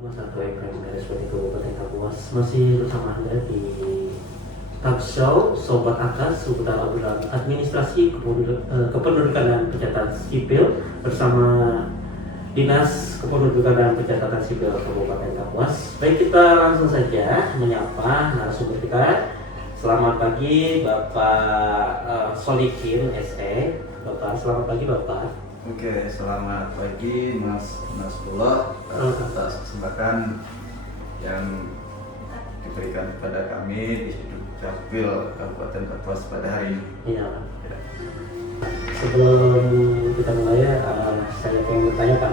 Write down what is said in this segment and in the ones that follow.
Satu Efraim RSPD Kabupaten Kapuas masih bersama Anda di talk show Sobat Akas seputar obrolan administrasi kependudukan dan pencatatan sipil bersama Dinas Kependudukan dan Pencatatan Sipil Kabupaten Kapuas. Baik, kita langsung saja menyapa narasumber kita. Selamat pagi Bapak Solikin SE. Bapak, selamat pagi Bapak. Oke, selamat pagi Mas Nasrullah atas kesempatan yang diberikan kepada kami di Dukcapil Kabupaten Kapuas pada hari ini. Iya. Sebelum kita mulai, saya ingin bertanya Pak.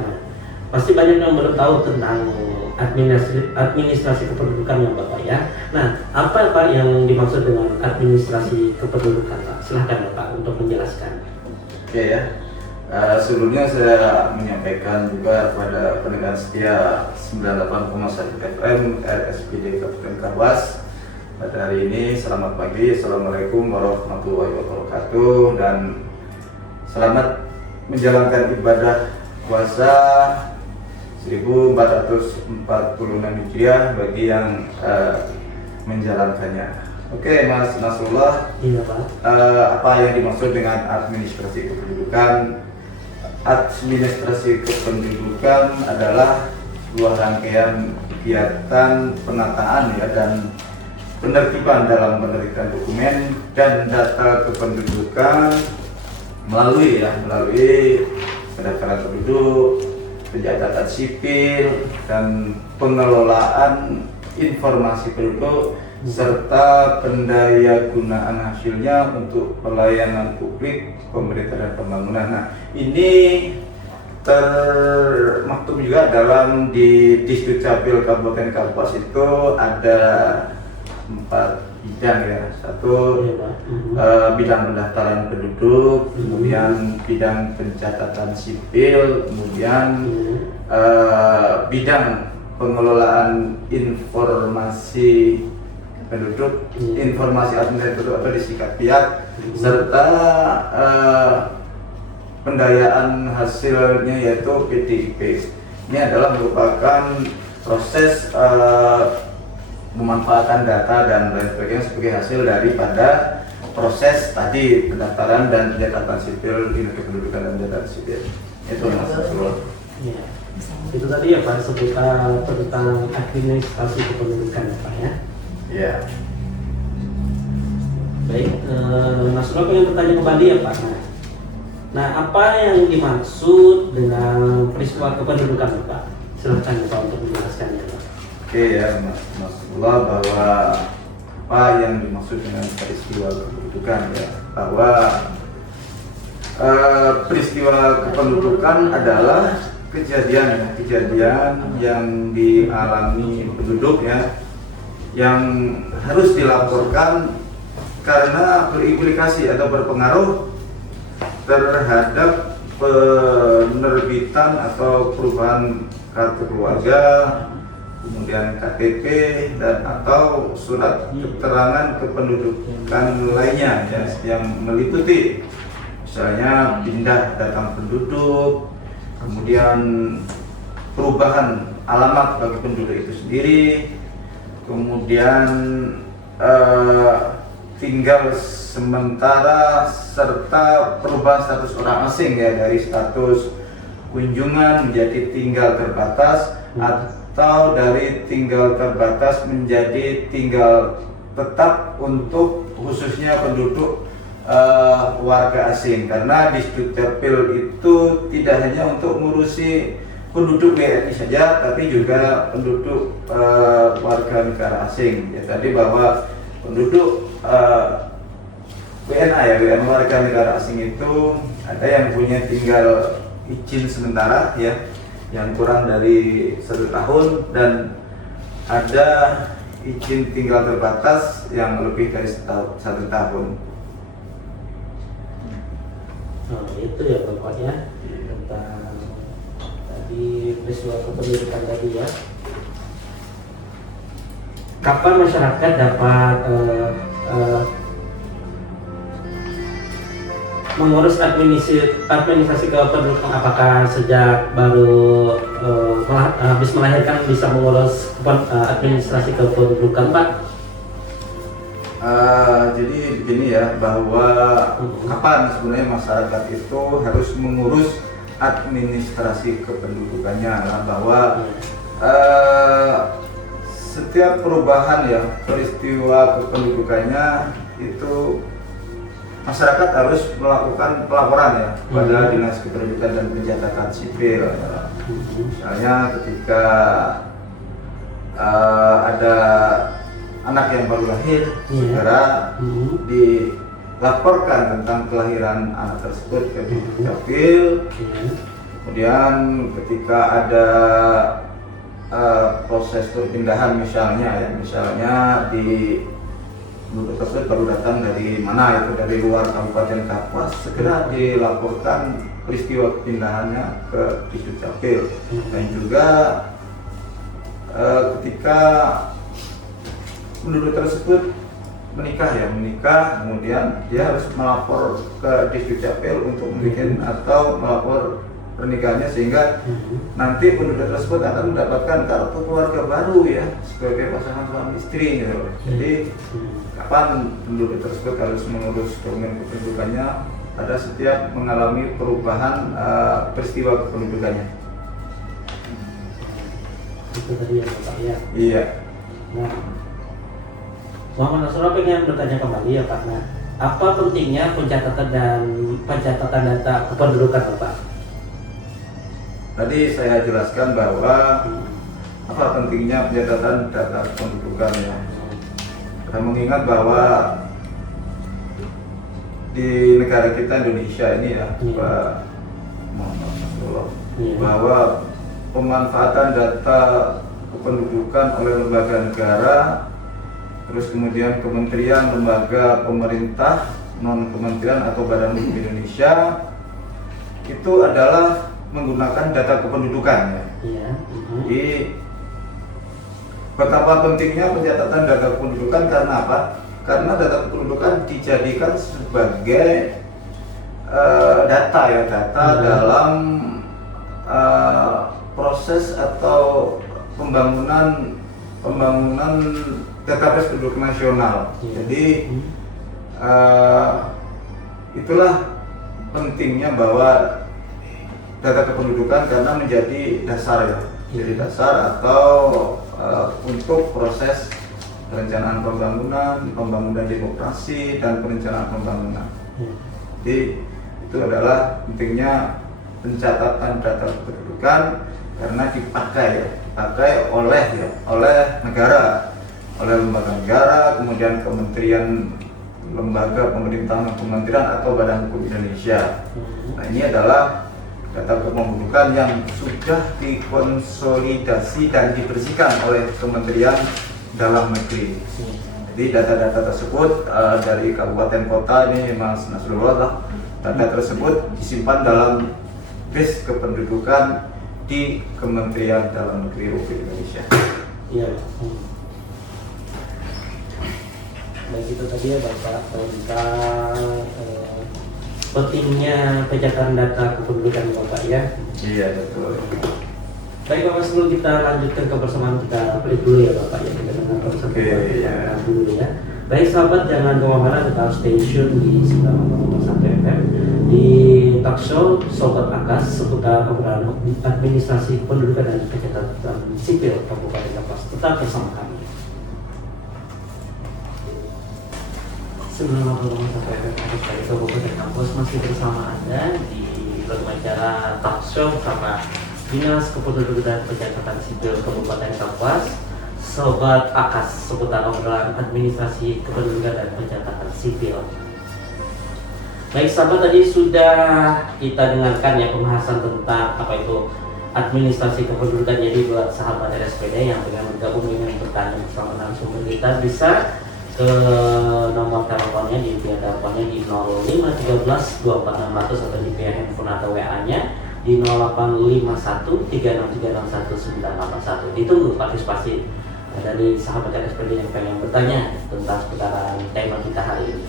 Pasti banyak yang belum tahu tentang administrasi kependudukan ya Bapak ya. Nah, apa Pak yang dimaksud dengan administrasi kependudukan Pak? Silahkan Bapak untuk menjelaskan. Oke ya. Sebelumnya saya menyampaikan juga kepada pendengar setia 98,1 FM RSPD Kabupaten Kapuas pada hari ini. Selamat pagi, Assalamualaikum warahmatullahi wabarakatuh, dan selamat menjalankan ibadah puasa 1446 Hijriah bagi yang menjalankannya. Oke, Mas Nasrullah. Iya Pak. Apa yang dimaksud dengan administrasi kependudukan? Administrasi kependudukan adalah sebuah rangkaian kegiatan penataan ya dan penertiban dalam penerbitan dokumen dan data kependudukan melalui pendaftaran penduduk, pencatatan sipil, dan pengelolaan informasi penduduk serta pendayagunaan hasilnya untuk pelayanan publik, pemerintah dan pembangunan. Nah, ini termaktub juga dalam di Dukcapil Kabupaten Kapuas itu ada 4 bidang ya. Satu, bidang pendaftaran penduduk, kemudian bidang pencatatan sipil, kemudian bidang pengelolaan informasi penduduk, informasi administratif penduduk atau disingkat PIAK, serta pendayaan hasilnya yaitu PDIP. Ini adalah merupakan proses memanfaatkan data dan lain sebagainya sebagai hasil daripada proses tadi pendaftaran dan pencatatan sipil, dinas kependudukan dan pencatatan sipil. Itu Mas Nasrullah. Iya. Itu tadi ya Pak seputar tentang administrasi kependudukan ya Pak ya. Iya. Baik, Mas Rob ingin bertanya kembali ya Pak. Nah, apa yang dimaksud dengan peristiwa kependudukan Pak? Silahkan Pak untuk menjelaskannya Pak. Oke ya Mas Nasrullah, bahwa apa yang dimaksud dengan peristiwa kependudukan ya, bahwa peristiwa kependudukan adalah kejadian yang dialami penduduk ya, yang harus dilaporkan karena berimplikasi atau berpengaruh terhadap penerbitan atau perubahan kartu keluarga, kemudian KTP dan atau surat keterangan kependudukan lainnya ya, yang meliputi misalnya pindah datang penduduk, kemudian perubahan alamat bagi penduduk itu sendiri, kemudian tinggal sementara serta perubahan status orang asing ya, dari status kunjungan menjadi tinggal terbatas atau dari tinggal terbatas menjadi tinggal tetap untuk khususnya penduduk warga asing, karena di Dukcapil itu tidak hanya untuk mengurusi penduduk WNI saja, tapi juga penduduk warga negara asing. Ya, tadi bahwa penduduk WNA ya, WNA warga negara asing itu ada yang punya tinggal izin sementara ya, yang kurang dari 1 tahun, dan ada izin tinggal terbatas yang lebih dari 1 tahun. Oh, itu ya Bapak ya, tentang tadi peristiwa kependudukan tadi ya. Kapan masyarakat dapat mengurus administrasi kependudukan? Apakah sejak baru habis melahirkan bisa mengurus administrasi kependudukan, Pak? Jadi begini ya, bahwa kapan sebenarnya masyarakat itu harus mengurus administrasi kependudukannya, bahwa setiap perubahan ya peristiwa kependudukannya itu masyarakat harus melakukan pelaporan ya pada Dinas Kependudukan dan Pencatatan Sipil. Misalnya ketika ada anak yang baru lahir, segera dilaporkan tentang kelahiran anak tersebut ke Dukcapil. Kemudian ketika ada proses perpindahan misalnya di penduduk tersebut baru datang dari mana, itu dari luar Kabupaten Kapuas, segera dilaporkan peristiwa pindahannya ke Dukcapil. Dan juga ketika penduduk tersebut menikah, kemudian dia harus melapor ke Dukcapil untuk membuat atau melapor pernikahannya, sehingga nanti penduduk tersebut akan mendapatkan kartu keluarga baru ya sebagai pasangan suami istri gitu. Jadi kapan penduduk tersebut harus mengurus dokumen kependudukannya pada setiap mengalami perubahan peristiwa kependudukannya. Itu tadi ya Pak ya. Iya. Nah, Muhammad Nasrullah pengen bertanya kembali ya Pak. Nah, apa pentingnya pencatatan data kependudukan Bapak? Tadi saya jelaskan bahwa apa pentingnya pencatatan data kependudukan ya. Kita mengingat bahwa di negara kita Indonesia ini ya, Pak Muhammad Nasrullah, bahwa pemanfaatan data kependudukan oleh lembaga negara, terus kemudian kementerian, lembaga pemerintah, non kementerian atau badan hukum Indonesia itu adalah menggunakan data kependudukan ya. Jadi betapa pentingnya pencatatan data kependudukan karena apa? Karena data kependudukan dijadikan sebagai data dalam proses atau pembangunan database penduduk nasional. Jadi itulah pentingnya bahwa data kependudukan karena menjadi dasar ya, jadi dasar atau untuk proses perencanaan pembangunan demokrasi dan perencanaan pembangunan. Jadi itu adalah pentingnya pencatatan data kependudukan karena dipakai oleh negara, oleh lembaga negara, kemudian kementerian, lembaga pemerintahan, kementerian atau badan hukum Indonesia. Nah, ini adalah data kependudukan yang sudah dikonsolidasi dan dibersihkan oleh Kementerian Dalam Negeri. Jadi data-data tersebut dari kabupaten kota ini Mas Nasrullah, data tersebut disimpan dalam base kependudukan di Kementerian Dalam Negeri Republik Indonesia. Iya. Dan itu tadi ya Bapak tentang pentingnya pencatatan data kependudukan Bapak ya. Iya betul. Baik Bapak, sebelum kita lanjutkan kebersamaan kita break dulu ya Bapak ya, kita dengar kebersamaan dulu ya. Baik sahabat, jangan kemana-mana, tetap stay tune di 90.1 FM di talk show Sobat Akas seputar obrolan administrasi kependudukan dan pencatatan sipil Kabupaten Kapuas. Tetap bersama kami. 90.1 FM dari Kabupaten Kapuas masih bersama Anda di acara talk show bersama Dinas Kependudukan dan Pencatatan Sipil Kabupaten Kapuas, Sobat Akas seputar obrolan administrasi kependudukan dan pencatatan sipil. Baik sahabat, tadi sudah kita dengarkan ya pembahasan tentang apa itu administrasi kependudukan. Jadi buat sahabat RSPD yang dengan bergabung ingin bertanya bersama narasumber kita, bisa ke nomor teleponnya di via teleponnya di 0513 24600 atau di via handphone atau WA-nya di 0851 36361 981. Ditunggu partisipasi dari sahabat RSPD yang pengen bertanya tentang seputaran tema kita hari ini.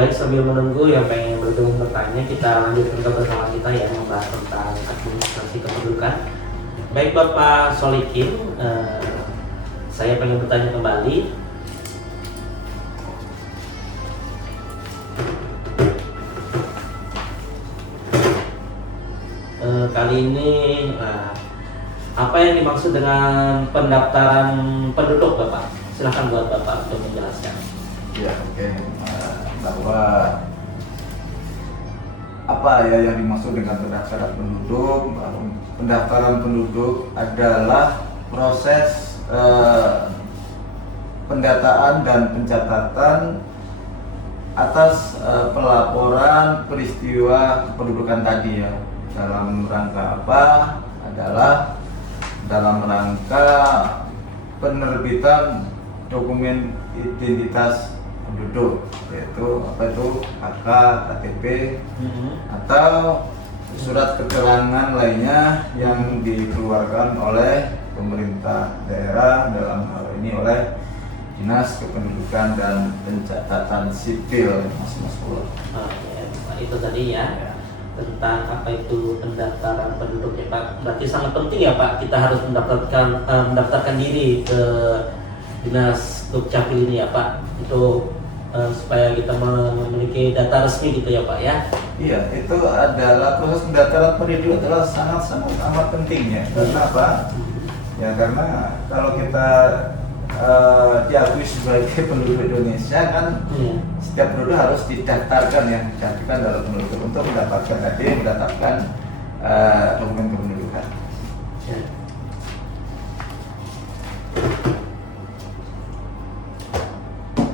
Baik, sambil menunggu yang pengen bergabung bertanya, kita lanjutkan kebersamaan kita ya, membahas tentang administrasi kependudukan. Baik Bapak Solikin, saya pengen bertanya kembali. Kali ini apa yang dimaksud dengan pendaftaran penduduk Bapak? Silahkan buat Bapak untuk menjelaskan. Ya, oke. Bahwa apa ya yang dimaksud dengan pendaftaran penduduk? Pendaftaran penduduk adalah proses pendataan dan pencatatan atas pelaporan peristiwa kependudukan tadi ya. Dalam rangka apa? Adalah dalam rangka penerbitan dokumen identitas penduduk, yaitu apa itu KK, KTP, atau surat keterangan lainnya yang dikeluarkan oleh pemerintah daerah, dalam hal ini oleh Dinas Kependudukan dan Pencatatan Sipil, Mas Pur. Itu tadi ya, tentang apa itu pendaftaran penduduk ya Pak. Berarti sangat penting ya Pak, kita harus mendaftarkan diri ke Dinas Dukcapil ini ya Pak, untuk supaya kita memiliki data resmi gitu ya Pak ya. Iya, itu adalah proses pendaftaran penduduk adalah sangat amat penting ya. Karena apa? Ya karena kalau kita diakui sebagai penduduk Indonesia kan, setiap penduduk harus didaftarkan ya, didaftarkan dalam penduduk untuk mendapatkan dokumen kependudukan. Ya.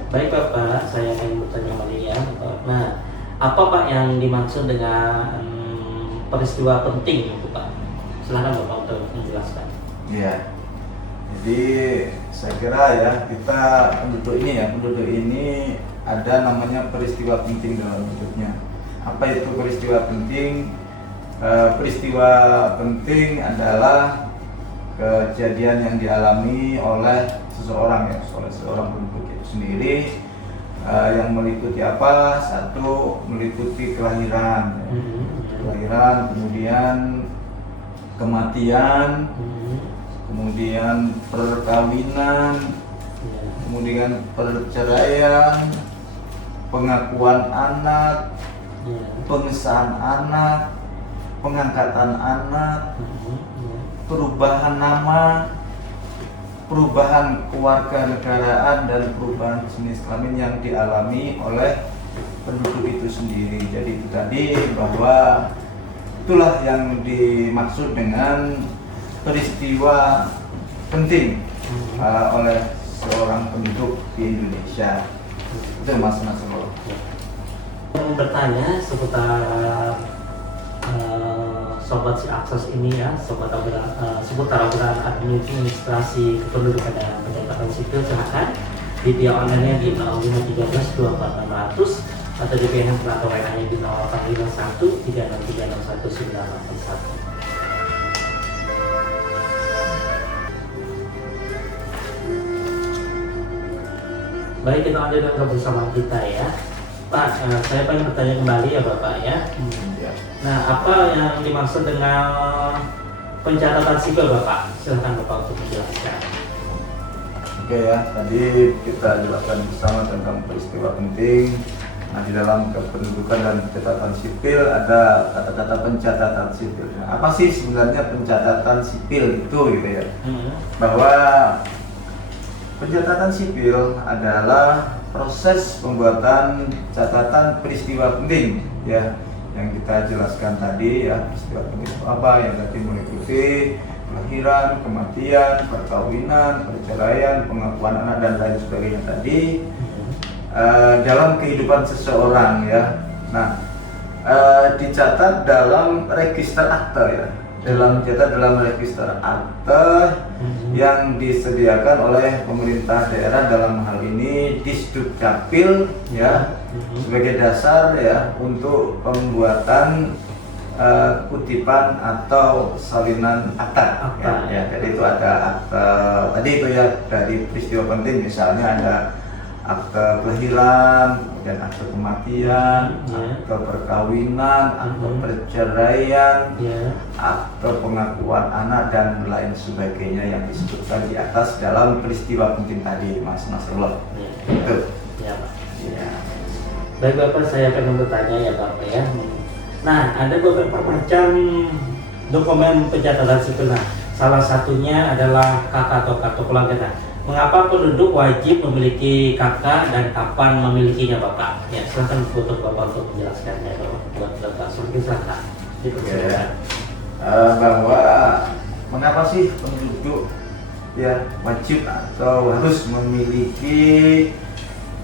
Baik Bapak, saya akan bertanya kembali ya. Nah, apa Pak yang dimaksud dengan peristiwa penting itu Pak? Silahkan Bapak untuk menjelaskan. Iya. Jadi saya kira ya kita penduduk ini ada namanya peristiwa penting dalam hidupnya. Apa itu peristiwa penting? Peristiwa penting adalah kejadian yang dialami oleh seseorang ya, oleh seorang penduduk itu sendiri, yang meliputi apa? Satu, meliputi kelahiran, kemudian kematian, kemudian perkawinan, kemudian perceraian, pengakuan anak, pengesahan anak, pengangkatan anak, perubahan nama, perubahan kewarganegaraan, dan perubahan jenis kelamin yang dialami oleh penduduk itu sendiri. Jadi itu tadi, bahwa itulah yang dimaksud dengan peristiwa penting oleh seorang penduduk di Indonesia. Itu Mas Lo. Bertanya seputar sobat si akses ini ya, seputar aturan administrasi kependudukan dan pencatatan sipil, silakan di via online-nya di 0513 24600 atau di PNM atau lainnya di 0851 36361981. Baik, kita lanjutkan bersama kita ya Pak. Saya pengen bertanya kembali ya Bapak ya. Nah, apa yang dimaksud dengan pencatatan sipil Bapak? Silahkan Bapak untuk menjelaskan. Oke ya, tadi kita jelaskan bersama tentang peristiwa penting. Nah, di dalam kependudukan dan pencatatan sipil ada kata-kata pencatatan sipil. Nah, apa sih sebenarnya pencatatan sipil itu gitu ya? Bahwa pencatatan sipil adalah proses pembuatan catatan peristiwa penting ya, yang kita jelaskan tadi ya. Peristiwa penting itu apa? Yang tadi meliputi kelahiran, kematian, perkawinan, perceraian, pengakuan anak, dan lain sebagainya tadi dalam kehidupan seseorang ya. Nah, dicatat dalam register akte ya, dalam register akte yang disediakan oleh pemerintah daerah, dalam hal ini Disdukcapil ya, sebagai dasar ya untuk pembuatan kutipan atau salinan akta ya. Jadi itu ada akte tadi itu ya, dari peristiwa penting misalnya ada akte kelahiran, kemudian akte kematian, Ya. akte perkawinan, akte Mhm. perceraian, Ya. akte pengakuan anak dan lain sebagainya yang disebutkan di atas dalam peristiwa penting tadi, Mas Nasrullah. Ya. Itu. Ya, Pak. Ya. Baik Bapak, saya akan bertanya ya Bapak ya. Nah, ada beberapa macam dokumen pencatatan sipil. Nah, salah satunya adalah kakak atau kartu keluarga. Nah, mengapa penduduk wajib memiliki kakak dan kapan memilikinya Bapak? Ya, silakan untuk Bapak untuk menjelaskannya Bapak. Buat Bapak, silakan. Dipersilakan. Bahwa mengapa sih penduduk ya wajib atau harus memiliki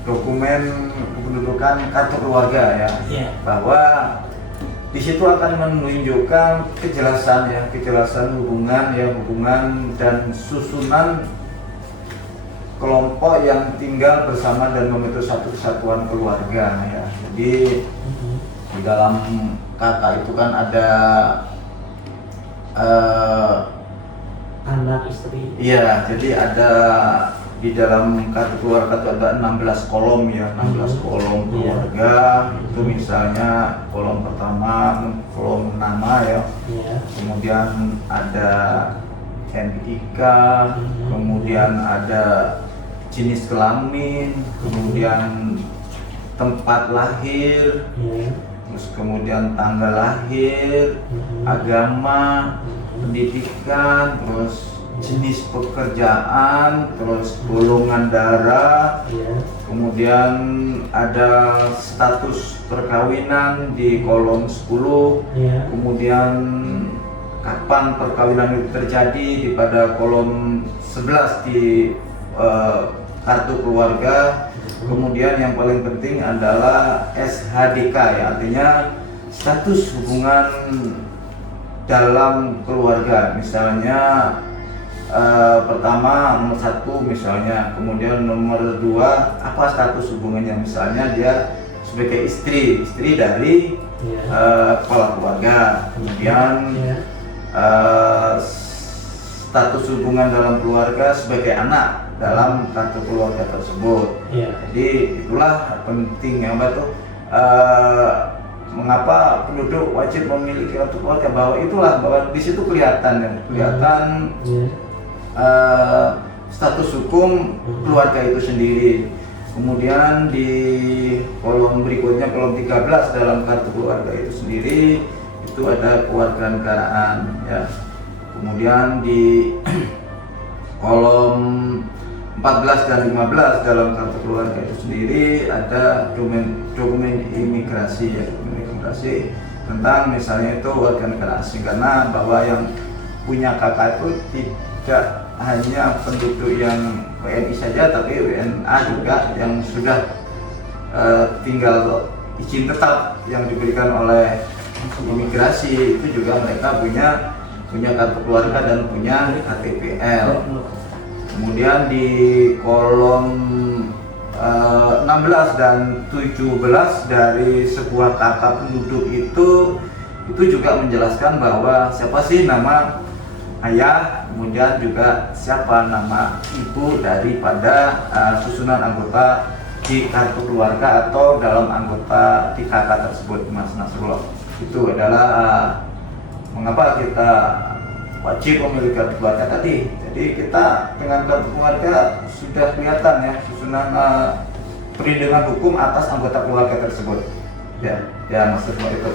dokumen kependudukan kartu keluarga ya? Ya. Bahwa di situ akan menunjukkan kejelasan hubungan dan susunan kelompok yang tinggal bersama dan membentuk satu kesatuan keluarga ya. Jadi di dalam kakak itu kan ada Anak istri. iya, jadi ada di dalam kartu keluarga itu ada 16 kolom ya, 16 kolom keluarga. Itu misalnya kolom pertama kolom nama ya. Ya. Kemudian ada NIK, kemudian ada jenis kelamin, kemudian tempat lahir, Ya. terus kemudian tanggal lahir, agama, pendidikan, terus jenis pekerjaan, terus golongan darah, Ya. kemudian ada status perkawinan di kolom 10, Ya. kemudian kapan perkawinan itu terjadi di pada kolom 11 di kartu keluarga. Kemudian yang paling penting adalah SHDK ya, artinya status hubungan dalam keluarga. Misalnya pertama nomor 1 misalnya, kemudian nomor 2 apa status hubungannya, misalnya dia sebagai istri dari kepala keluarga. Kemudian status hubungan dalam keluarga sebagai anak dalam kartu keluarga tersebut. Jadi itulah pentingnya mengapa penduduk wajib memiliki kartu keluarga, bahwa di situ kelihatan status hukum keluarga itu sendiri. Kemudian di kolom berikutnya, kolom 13 dalam kartu keluarga itu sendiri, itu ada kewarganegaraan ya. Kemudian di kolom 14 dan 15 dalam kartu keluarga itu sendiri ada dokumen imigrasi ya, dokumen imigrasi tentang misalnya itu warga negara asing, karena bahwa yang punya kakak itu tidak hanya penduduk yang WNI saja, tapi WNA juga yang sudah tinggal izin tetap yang diberikan oleh imigrasi, itu juga mereka punya kartu keluarga dan punya KTPL. Kemudian di kolom 16 dan 17 dari sebuah kakak penduduk itu juga menjelaskan bahwa siapa sih nama ayah, kemudian juga siapa nama ibu daripada susunan anggota di kartu keluarga atau dalam anggota di kakak tersebut, Mas Nasrullah. Itu adalah mengapa kita wajib memiliki kartu keluarga tadi. Jadi kita dengan kartu keluarga sudah kelihatan ya susunan perlindungan hukum atas anggota keluarga tersebut. Ya maksudnya itu.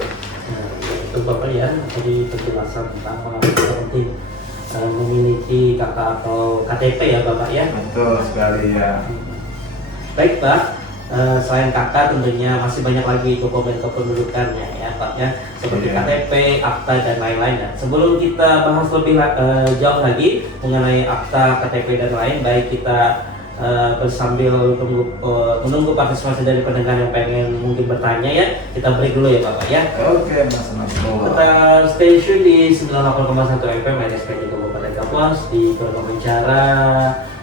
Itu Bapak ya, jadi penjelasan tentang mengapa penting memiliki kakak atau KTP ya Bapak ya. Betul sekali ya. Baik Pak, selain kakak tentunya masih banyak lagi dokumen kependudukannya ya Pak ya, seperti KTP, akta dan lain-lain. Dan sebelum kita bahas lebih jauh lagi mengenai akta, KTP dan lain, baik kita sambil menunggu partisipasi dari pendengar yang pengen mungkin bertanya ya, kita break dulu ya Bapak ya. Oke Mas Nasrullah. Kita stay tune di 98,1 FM RSPJ Kabupaten Kapuas di program bicara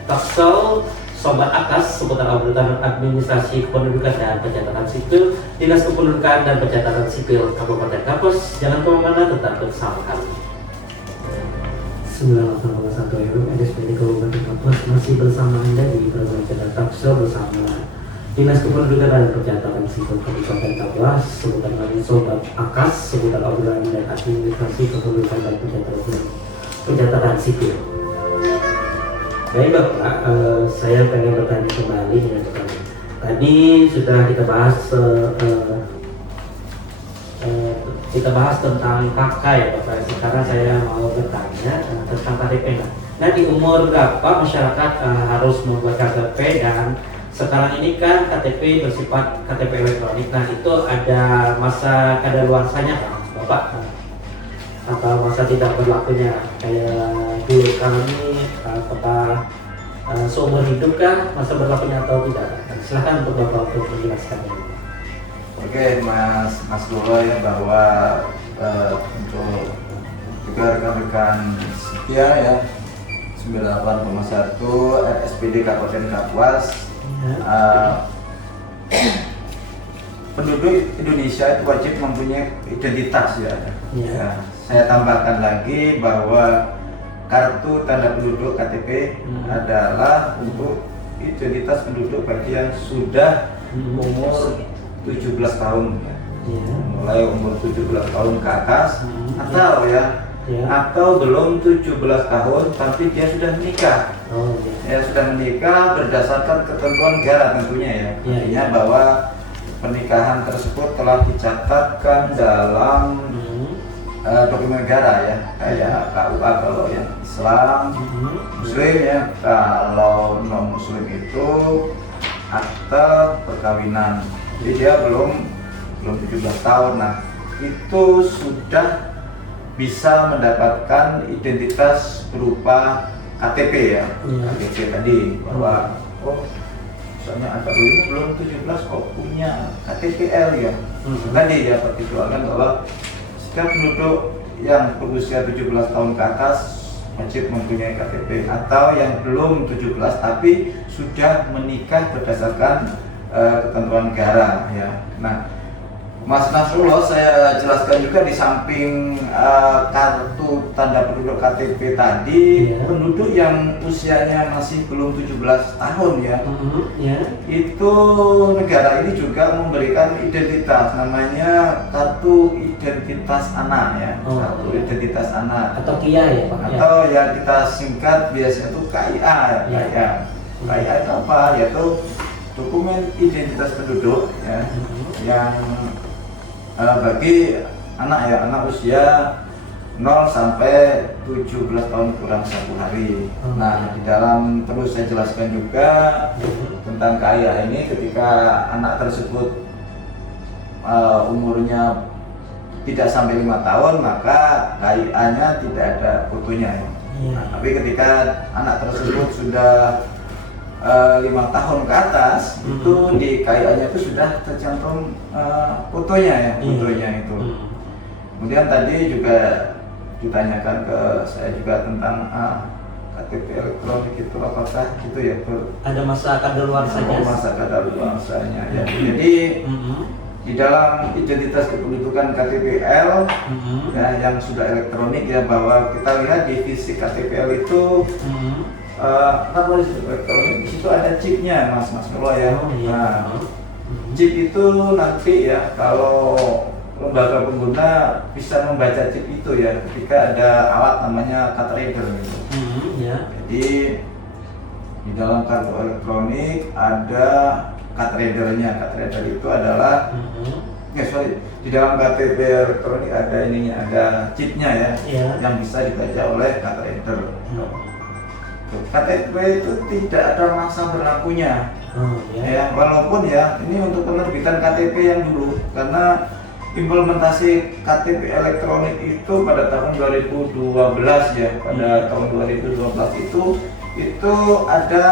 Talkshow Sobat Akas seputar update administrasi kependudukan dan pencatatan sipil Dinas Kependudukan dan Pencatatan Sipil Kabupaten Kapuas. Jangan kemana-mana, tetap bersama kami. 98,1 FM RSPJ Kabupaten Kapuas masih bersama Anda di program bicara Talkshow bersama Dinas Kependudukan dan Pencatatan Sipil Kabupaten Kapuas, sebutan lain Sobat Akas, sebutan organ dan administrasi kependudukan dan pencatatan sipil. Baik Bapak, saya pengen bertanya kembali dengan Bapak. Tadi sudah kita bahas tentang pakai Bapak. Sekarang saya mau bertanya tentang KTP. Nah, di umur berapa masyarakat harus membuat KTP, dan sekarang ini kan KTP bersifat KTP elektronik. Nah, itu ada masa kadaluarsanya Pak, Bapak? Atau masa tidak berlakunya kayak dulu kami, apakah seumur hidup kan masa berlakunya atau tidak? Silahkan untuk Bapak untuk menjelaskan ini. Oke, Mas Dolo ya, bahwa untuk juga rekan-rekan setia ya 98,1 SPD Kabupaten Kapuas, penduduk Indonesia itu wajib mempunyai identitas ya. Ya, saya tambahkan lagi bahwa kartu tanda penduduk KTP adalah untuk identitas penduduk bagi yang sudah umur 17 tahun ya. Mulai umur 17 tahun ke atas, atau atau belum 17 tahun tapi dia sudah menikah. Ya, sudah menikah berdasarkan ketentuan negara tentunya ya. Artinya bahwa pernikahan tersebut telah dicatatkan dalam dokumen negara ya, kayak KUA kalau yang Islam, Muslim ya. Kalau non Muslim itu akta perkawinan. Jadi dia belum 17 tahun. Nah, itu sudah bisa mendapatkan identitas berupa KTP ya. KTP tadi, bahwa misalnya ada belum 17 kok punya KTPL ya. Tadi ya pertimbangkan bahwa setiap penduduk yang berusia 17 tahun ke atas wajib mempunyai KTP, atau yang belum 17 tapi sudah menikah berdasarkan ketentuan negara ya. Nah, Mas Nasrullah, saya jelaskan juga di samping kartu tanda penduduk KTP tadi, penduduk yang usianya masih belum 17 tahun ya, itu negara ini juga memberikan identitas, namanya kartu identitas anak ya. Kartu identitas anak atau KIA ya Pak? Atau yang kita singkat biasanya itu KIA ya. KIA itu apa? Yaitu dokumen identitas penduduk ya, yang bagi anak ya, anak usia 0 sampai 17 tahun kurang 1 hari. Nah, di dalam terus saya jelaskan juga tentang KIA ini, ketika anak tersebut umurnya tidak sampai 5 tahun maka KIA-nya tidak ada fotonya. Nah, tapi ketika anak tersebut sudah 5 tahun ke atas, itu di KIA-nya itu sudah tercantum fotonya ya, fotonya itu. Kemudian tadi juga ditanyakan ke saya juga tentang KTP elektronik itu apakah gitu ya, ada masa kadaluarsanya? Masa kadaluarsanya ya. Jadi di dalam identitas kependudukan KTPL ya, yang sudah elektronik ya, bahwa kita lihat di fisik KTPL itu apa elektronik, di situ ada chipnya Mas Nurul ya. Nah, chip itu nanti ya, kalau lembaga pengguna bisa membaca chip itu ya, ketika ada alat namanya card reader gitu. Jadi di dalam kartu elektronik ada card readernya. Card reader itu adalah di dalam KTP elektronik ada ininya, ada chipnya ya, yang bisa dibaca oleh card reader. KTP itu tidak ada masa berlakunya, ya, walaupun ya ini untuk penerbitan KTP yang dulu, karena implementasi KTP elektronik itu pada tahun 2012 ya, pada tahun 2012 itu ada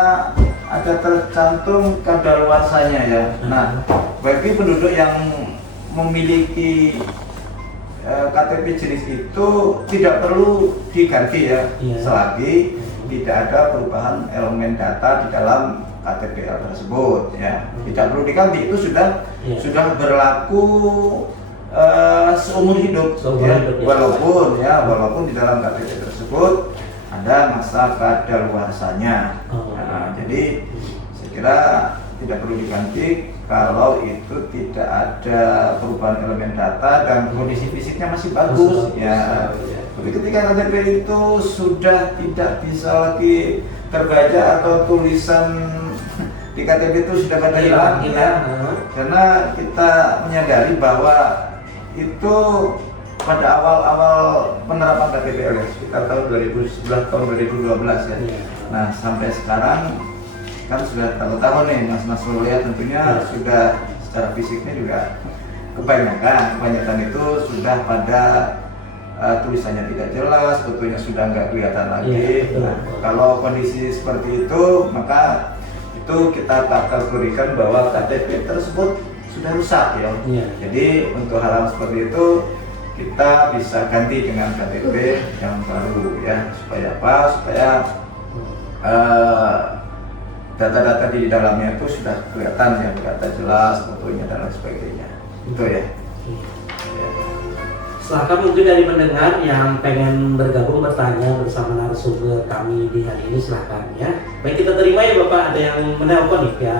tercantum kadaluarsanya ya. Nah, bagi penduduk yang memiliki KTP jenis itu tidak perlu diganti ya, selagi tidak ada perubahan elemen data di dalam KTP tersebut ya, tidak perlu diganti, itu sudah berlaku seumur hidup ya. Walaupun di dalam KTP tersebut ada masa kadaluarsanya. Nah, jadi saya kira tidak perlu diganti kalau itu tidak ada perubahan elemen data dan kondisi fisiknya masih bagus ya. Tapi ketika KTP itu sudah tidak bisa lagi terbaca atau tulisan di KTP itu sudah pada hilang ya, karena kita menyadari bahwa itu pada awal-awal penerapan KTP sekitar tahun 2011 tahun 2012 ya. Nah sampai sekarang kan sudah tahun-tahun nih Mas Mulya tentunya sudah secara fisiknya juga kebanyakan itu sudah pada tulisannya tidak jelas, fotonya sudah nggak kelihatan lagi. Nah, kalau kondisi seperti itu maka itu kita kategorikan bahwa KTP tersebut sudah rusak ya. Jadi untuk hal seperti itu kita bisa ganti dengan KTP yang baru ya, supaya apa? Supaya data-data di dalamnya itu sudah kelihatan ya, data jelas, fotonya dan lain sebagainya. Itu ya. Silahkan mungkin dari pendengar yang pengen bergabung bertanya bersama narasumber kami di hari ini, silahkan ya. Baik, kita terima ya Bapak, ada yang menelpon nih ya.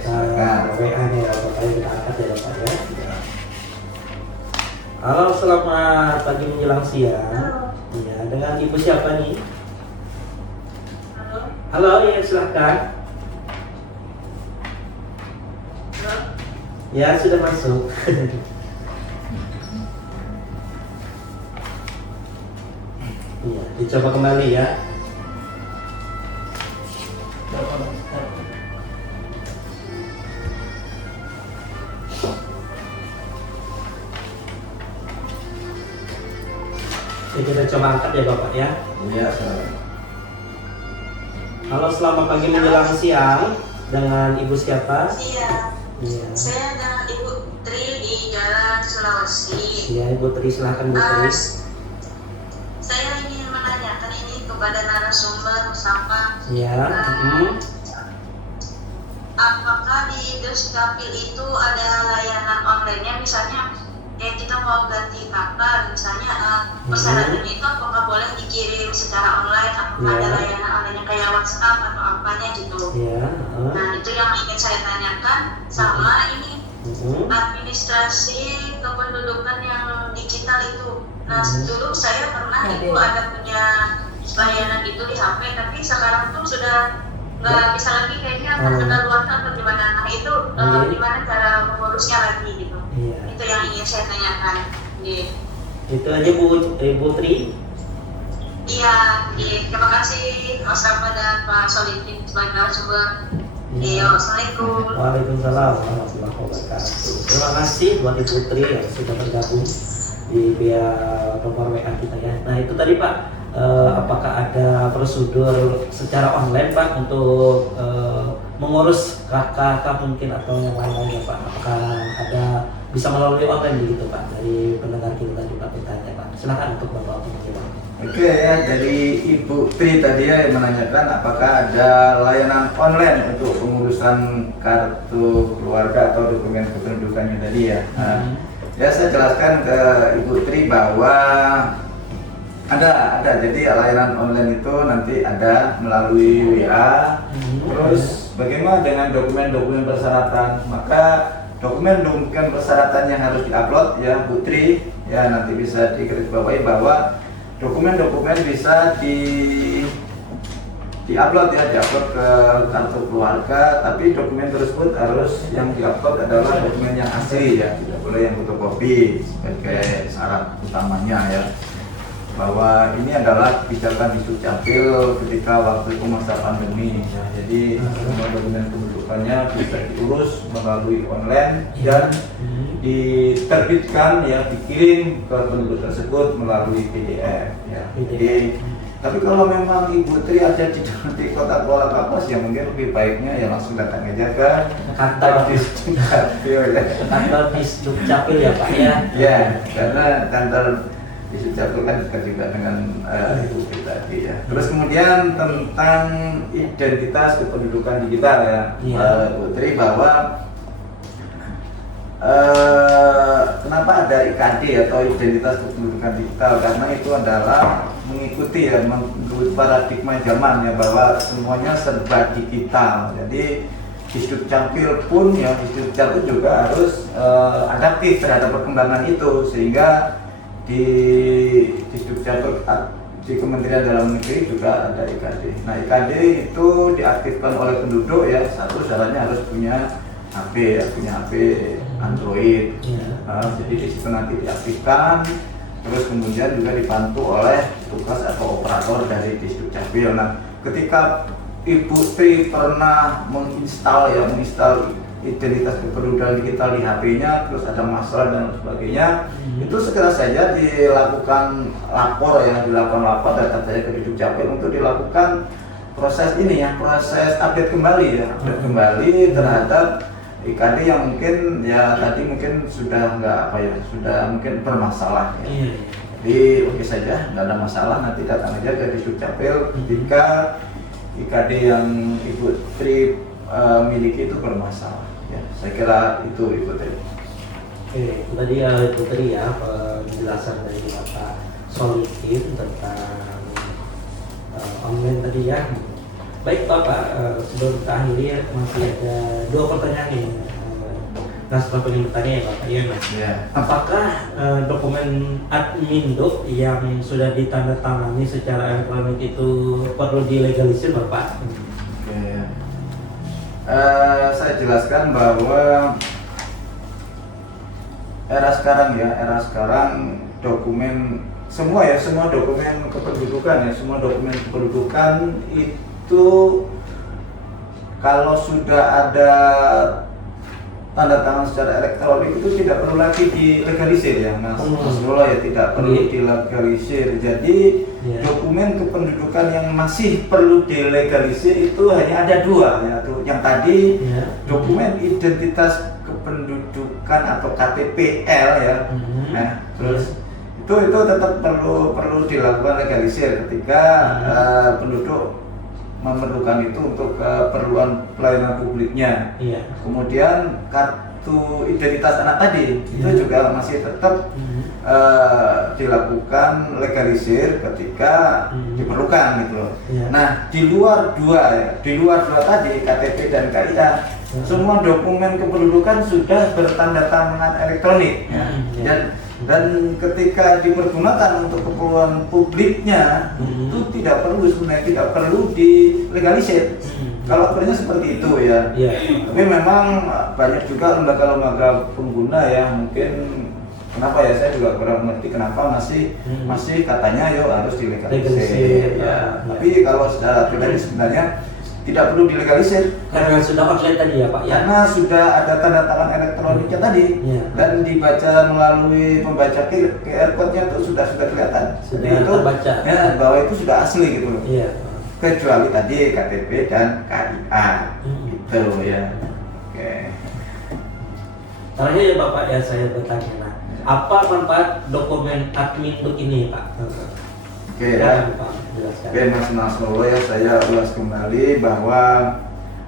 Silakan. WA nya ya Bapak, kita angkat ya Bapak ya. Halo, selamat pagi menjelang siang. Ya, dengan Ibu siapa nih? Halo, ya silahkan. Ya, sudah masuk. Iya, dicoba kembali ya. Oke, kita coba angkat ya Bapak ya. Iya, Halo, selamat pagi menjelang siang. Dengan Ibu siapa? Iya. Iya. Saya dengan Ibu Tri di Jalan Sulawesi. Iya, Ibu Tri, silahkan Bu Tri. Saya ingin menanyakan ini kepada narasumber bersama. Iya. Apakah di Dukcapil itu ada layanan online-nya, misalnya kayak kita mau ganti kakak, misalnya persyaratannya itu apakah boleh dikirim secara online, apakah ada layanan online kayak WhatsApp atau apanya gitu. Nah itu yang ingin saya tanyakan. Sama ini administrasi kependudukan yang digital itu. Nah dulu saya pernah itu ada punya layanan itu di HP, tapi sekarang tuh sudah nggak bisa lagi, kayaknya terkena luar atau gimana. Nah itu gimana cara mengurusnya lagi gitu. Itu yang ingin saya tanyakan. Itu aja Bu Tri. Iya, terima kasih Mas Rama dan Pak Solihin sebagai narasumber. Assalamualaikum. Waalaikumsalam warahmatullahi wabarakatuh. Terima kasih buat Ibu Tri yang sudah bergabung di via nomor WA kita ya. Nah itu tadi Pak, apakah ada prosedur secara online Pak untuk mengurus KK mungkin atau yang lain-lainnya Pak? Apakah ada bisa melalui online begitu Pak? Dari pendengar kita tadi Pak bertanya Pak. Silakan untuk Bapak menjawab. Oke ya, dari Ibu Tri tadi ya yang menanyakan apakah ada layanan online untuk pengurusan kartu keluarga atau dokumen kependudukannya tadi ya. Ya saya jelaskan ke Ibu Tri bahwa ada. Jadi layanan online itu nanti ada melalui WA. Terus bagaimana dengan dokumen-dokumen persyaratan? Maka dokumen-dokumen persyaratan yang harus diupload ya Bu Tri ya, nanti bisa digarisbawahi bahwa dokumen-dokumen bisa diupload ya, diupload ke kartu keluarga, tapi dokumen tersebut harus yang diupload adalah dokumen yang asli ya, tidak boleh yang fotokopi sebagai syarat utamanya ya. Bahwa ini adalah kebijakan di Dukcapil ketika waktu itu masa pandemi ya. Jadi semua dokumen kependudukannya bisa diurus melalui online dan diterbitkan ya, dikirim ke penduduk tersebut melalui PDF ya. Jadi tapi kalau memang Ibu Tri ada di kota Kuala Kapuas ya, mungkin lebih baiknya ya langsung datang aja ke kantor di Dukcapil ya. Kantor di Dukcapil ya Pak ya. Ya, karena kantor di Dukcapil kan juga dengan Ibu Tri tadi ya. Terus kemudian tentang identitas kependudukan digital ya, Bu Tri, bahwa kenapa ada IKD atau identitas kependudukan digital? Karena itu adalah mengikuti ya, menurut paradigma zaman ya, bahwa semuanya serba digital. Jadi Disdukcapil pun ya, Disdukcapil juga harus adaptif terhadap perkembangan itu, sehingga di Disdukcapil di Kementerian Dalam Negeri juga ada IKD. Nah, IKD itu diaktifkan oleh penduduk ya. Satu syaratnya harus punya HP ya, punya HP Android. Jadi di situ nanti diaktifkan, terus kemudian juga dibantu oleh tugas atau operator dari Disdukcapil. Nah, ketika Ibu Tri pernah menginstal identitas kependudukan digital di HP-nya, terus ada masalah dan sebagainya, itu segera saja dilakukan lapor data saya ke Disdukcapil untuk dilakukan proses ini ya, proses update kembali ya, update kembali terhadap IKD yang mungkin ya tadi mungkin sudah sudah mungkin bermasalah ya. Jadi oke saja, nggak ada masalah, nanti datang aja ke Disdukcapil ketika IKD yang Ibu Tri miliki itu bermasalah. Ya, saya kira itu Ibu Tri. Oke, itu tadi Ibu Tri ya penjelasan dari Bapak Solihin tentang online tadi ya. Baik Bapak, sebelum kita akhiri masih ada 2 pertanyaan nih. Nah, setelah ini bertanya ya Bapak ya. Apakah dokumen Adminduk yang sudah ditandatangani secara elektronik itu perlu dilegalisir Bapak? Oke. Saya jelaskan bahwa era sekarang dokumen semua dokumen kependudukan itu kalau sudah ada tanda tangan secara elektronik itu tidak perlu lagi dilegalisir ya Mas Lolo ya, tidak perlu dilegalisir. Jadi dokumen kependudukan yang masih perlu dilegalisir itu hanya ada 2 ya, yang tadi dokumen identitas kependudukan atau KTPL ya. Nah, terus itu tetap perlu dilakukan legalisir ketika penduduk memerlukan itu untuk keperluan pelayanan publiknya. Kemudian kartu identitas anak tadi itu juga masih tetap dilakukan legalisir ketika diperlukan gitu loh. Nah, di luar dua tadi KTP dan KIA, semua dokumen kependudukan sudah bertanda tangan elektronik ya. Dan ketika dipergunakan untuk keperluan publiknya itu tidak perlu dilegalisir. Kalau sebenarnya seperti itu ya. Tapi memang banyak juga lembaga-lembaga pengguna ya, mungkin kenapa ya, saya juga kurang mengerti kenapa masih katanya harus dilegalisir ya. Tapi kalau secara pribadi sebenarnya tidak perlu dilegalisir karena sudah online tadi ya Pak ya? Karena sudah ada tanda tangan elektroniknya tadi dan dibaca melalui pembaca QR code-nya itu sudah kelihatan. Sudah terbaca ya, bahwa itu sudah asli gitu loh. Kecuali tadi KTP dan KIA gitu ya. Oke. Terakhir ya Bapak ya, saya bertanya apa manfaat dokumen Adminduk ini Pak? Oke ya. Oke Mas Lolo ya, saya ulas kembali bahwa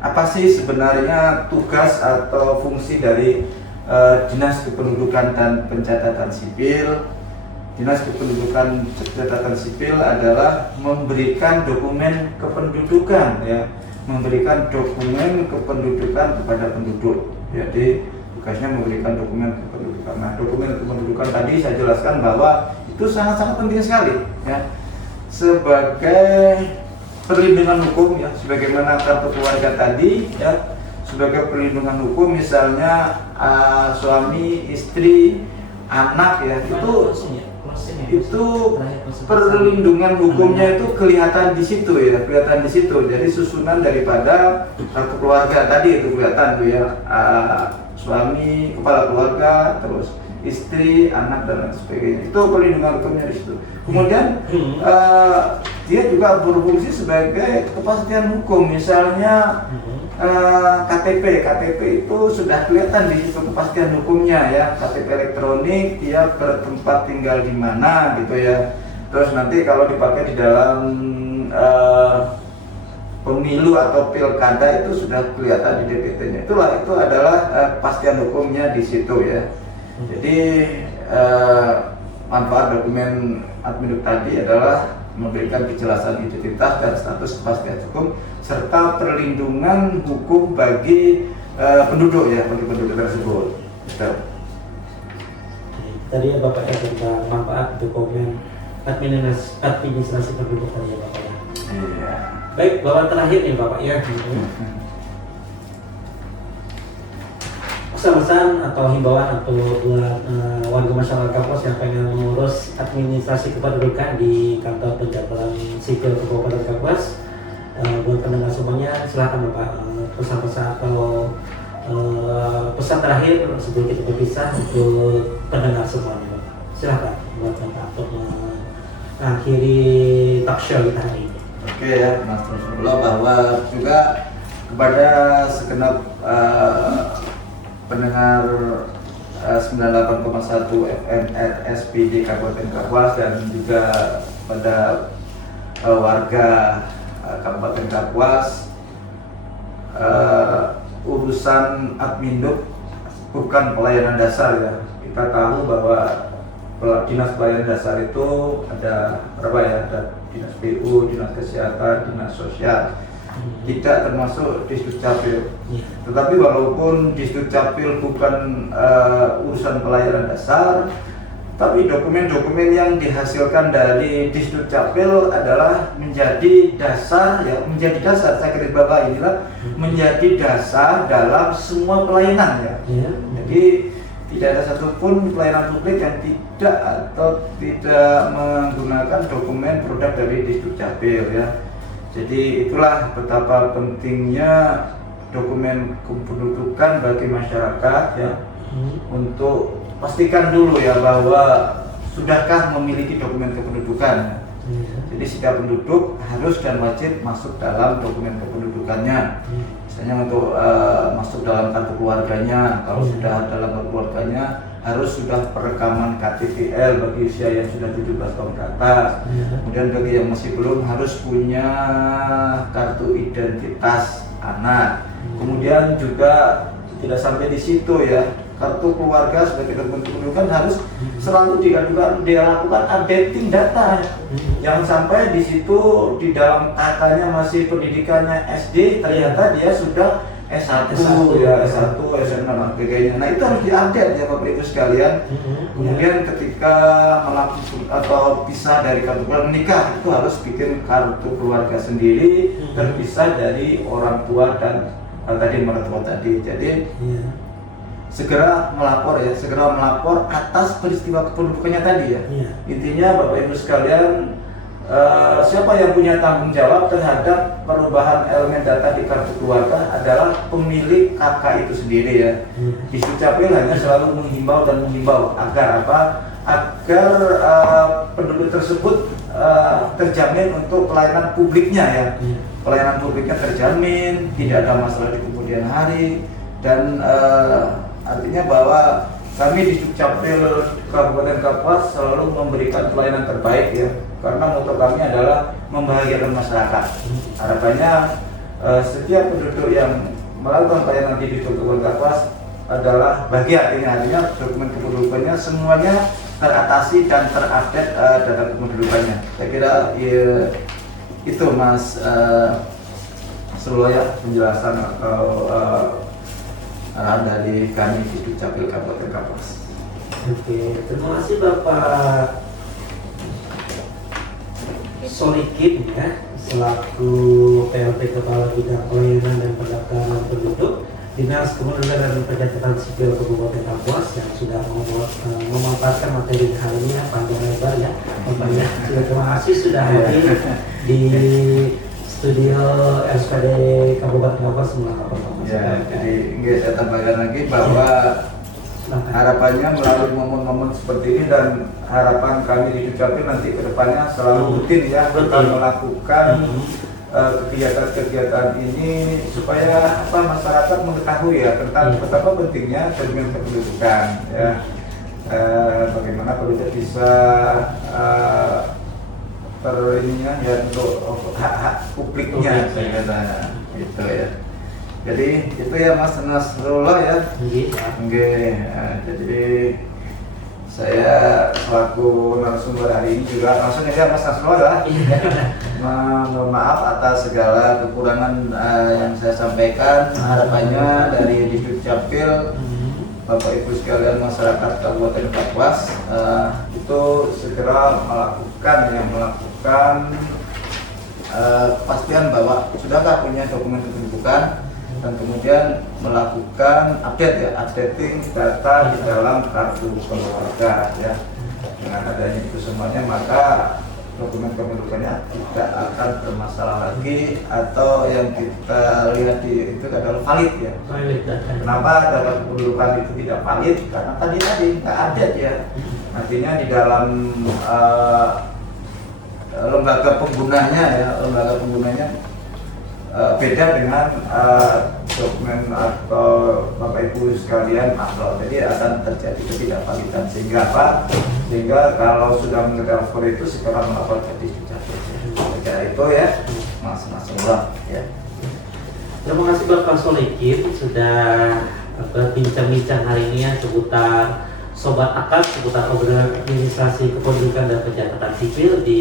apa sih sebenarnya tugas atau fungsi dari Dinas Kependudukan dan Pencatatan Sipil. Dinas Kependudukan dan Pencatatan Sipil adalah memberikan dokumen kependudukan ya, memberikan dokumen kependudukan kepada penduduk. Jadi tugasnya memberikan dokumen kependudukan. Nah, dokumen kependudukan tadi saya jelaskan bahwa itu sangat-sangat penting sekali ya, sebagai perlindungan hukum ya, sebagaimana kartu keluarga tadi ya, sebagai perlindungan hukum misalnya suami, istri, anak ya, itu perlindungan hukumnya itu kelihatan di situ ya, jadi susunan daripada kartu keluarga tadi itu kelihatan tuh ya, suami, kepala keluarga, terus istri, anak dan lain sebagainya. Itu perlindungan hukumnya di situ. Kemudian dia juga berfungsi sebagai kepastian hukum. Misalnya KTP itu sudah kelihatan di situ kepastian hukumnya ya. KTP elektronik, dia bertempat tinggal di mana gitu ya. Terus nanti kalau dipakai di dalam pemilu atau pilkada itu sudah kelihatan di DPT-nya. Itu adalah kepastian hukumnya di situ ya. Jadi manfaat dokumen Adminduk tadi adalah memberikan kejelasan identitas dan status kepastian hukum serta perlindungan hukum bagi penduduk ya, bagi penduduk tersebut. Gitu. Tadi ya Bapak ya tentang manfaat dokumen administrasi penduduk tadi ya Bapak ya. Iya. Baik, Bapak terakhir nih Bapak ya. Pesan-pesan atau himbauan atau buat warga masyarakat Kapuas yang pengen mengurus administrasi kependudukan di kantor pencatatan sipil Kabupaten Kapuas, buat pendengar semuanya silakan Bapak, pesan-pesan atau pesan terakhir sebelum kita berpisah untuk pendengar semuanya Bapak. Silakan buat Bapak untuk mengakhiri talk show kita hari ini. Oke ya, Mas Rasulullah, bahwa juga kepada segenap pendengar 98,1 FM RSPJ Kabupaten Kapuas dan juga pada warga Kabupaten Kapuas, urusan adminduk bukan pelayanan dasar ya. Kita tahu bahwa dinas pelayanan dasar itu ada berapa ya? Ada dinas PU, dinas kesehatan, dinas sosial. Tidak termasuk Disdukcapil. Tetapi walaupun Disdukcapil bukan urusan pelayanan dasar, tapi dokumen-dokumen yang dihasilkan dari Disdukcapil adalah menjadi dasar ya, menjadi dasar, saya kira Bapak inilah menjadi dasar dalam semua pelayanan ya. Jadi tidak ada satupun pelayanan publik yang tidak atau tidak menggunakan dokumen produk dari Disdukcapil ya. Jadi itulah betapa pentingnya dokumen kependudukan bagi masyarakat ya, untuk pastikan dulu ya bahwa sudahkah memiliki dokumen kependudukan. Jadi setiap penduduk harus dan wajib masuk dalam dokumen kependudukannya. Misalnya untuk masuk dalam kartu keluarganya, kalau sudah dalam kartu keluarganya harus sudah perekaman KTPL bagi usia yang sudah 17 tahun ke atas. Kemudian bagi yang masih belum harus punya kartu identitas anak. Kemudian juga tidak sampai di situ ya, kartu keluarga sebagai dokumen kependudukan harus selalu dilakukan updating data. Jangan sampai di situ di dalam katanya masih pendidikannya SD, ternyata dia sudah S1 ya, S1, SMA dan sebagainya. Nah itu harus diupdate ya Bapak Ibu sekalian. Kemudian ketika melakukan atau pisah dari kartu keluarga, menikah itu harus bikin kartu keluarga sendiri, terpisah dari orang tua dan tadi mertua tadi. Jadi segera melapor ya, segera melapor atas peristiwa kependudukannya tadi ya. Intinya Bapak Ibu sekalian, siapa yang punya tanggung jawab terhadap perubahan elemen data di kartu keluarga adalah pemilik KK itu sendiri ya. Disdukcapil hanya selalu menghimbau dan menghimbau agar apa? Agar penduduk tersebut terjamin untuk pelayanan publiknya ya. Pelayanan publiknya terjamin, tidak ada masalah di kemudian hari, dan artinya bahwa kami Disdukcapil Kabupaten Kapuas selalu memberikan pelayanan terbaik ya, karena moto kami adalah membahagiakan masyarakat. Harapannya setiap penduduk yang melakukan pelayanan di Disdukcapil Kapuas adalah bahagia, artinya dokumen kependudukannya semuanya teratasi dan terupdate data kependudukannya. Saya kira ya, itu Mas Suloya penjelasan atau dari kami di Disdukcapil Kabupaten Kapuas. Oke, terima kasih Bapak Solikin ya, selaku PLT Kepala Bidang Pelayanan dan Pendaftaran Penduduk Dinas Kependudukan dan Pencatatan Sipil Kabupaten Kapuas yang sudah memaparkan materi hari ini panjang lebar ya. Bapak ya, terima kasih sudah hadir di studio SPD Kabupaten Kapuas melaporkan. Ya, jadi saya tambahkan lagi bahwa harapannya melalui momen-momen seperti ini dan harapan kami di Disdukcapil nanti ke depannya selalu rutin ya kita melakukan kegiatan-kegiatan ini supaya masyarakat mengetahui ya tentang betapa pentingnya dokumen kependudukan ya, bagaimana penduduk bisa ya untuk hak-hak publiknya saya kata gitu ya. Jadi itu ya Mas Nasrullah ya. Jadi Saya selaku narasumber hari ini juga langsung aja Mas Nasrul lah. Mohon maaf atas segala kekurangan yang saya sampaikan. Harapannya dari Dishub Capil, Bapak Ibu sekalian masyarakat Kabupaten Kapuas itu segera melakukan kepastian bahwa sudahkah punya dokumen kependudukan dan kemudian melakukan updating data di dalam kartu keluarga ya. Dengan adanya itu semuanya maka dokumen kependudukannya tidak akan bermasalah lagi atau yang kita lihat itu adalah valid ya. Kenapa data kependudukan itu tidak valid? Karena tadi nggak ada ya. Artinya di dalam lembaga penggunanya beda dengan dokumen atau Bapak Ibu sekalian upload. Jadi akan terjadi ketidakvalidan sehingga kalau sudah mengedarkan itu segera melapor ke Dishub Capil. Itu ya Mas Nasrullah ya. Terima kasih Bapak Solikin sudah berbincang-bincang hari ini ya seputar Sobat Akad, seputar obrolan administrasi kependudukan dan pencatatan sipil di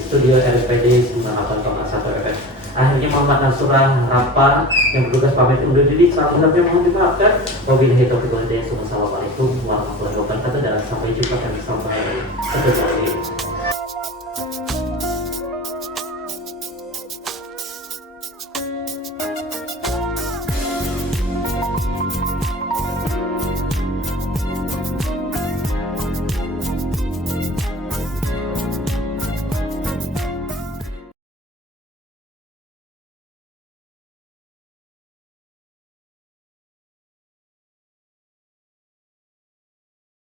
studio RPD 98,1 FM. Akhirnya Muhammad Nasrullah Rapa yang bertugas pamit undur diri. Selama-lamanya mohon dimaafkan. Wabillahi taufiq wal hidayah. Wassalamualaikum warahmatullahi wabarakatuh dan sampai jumpa dan sampai ketemu lagi.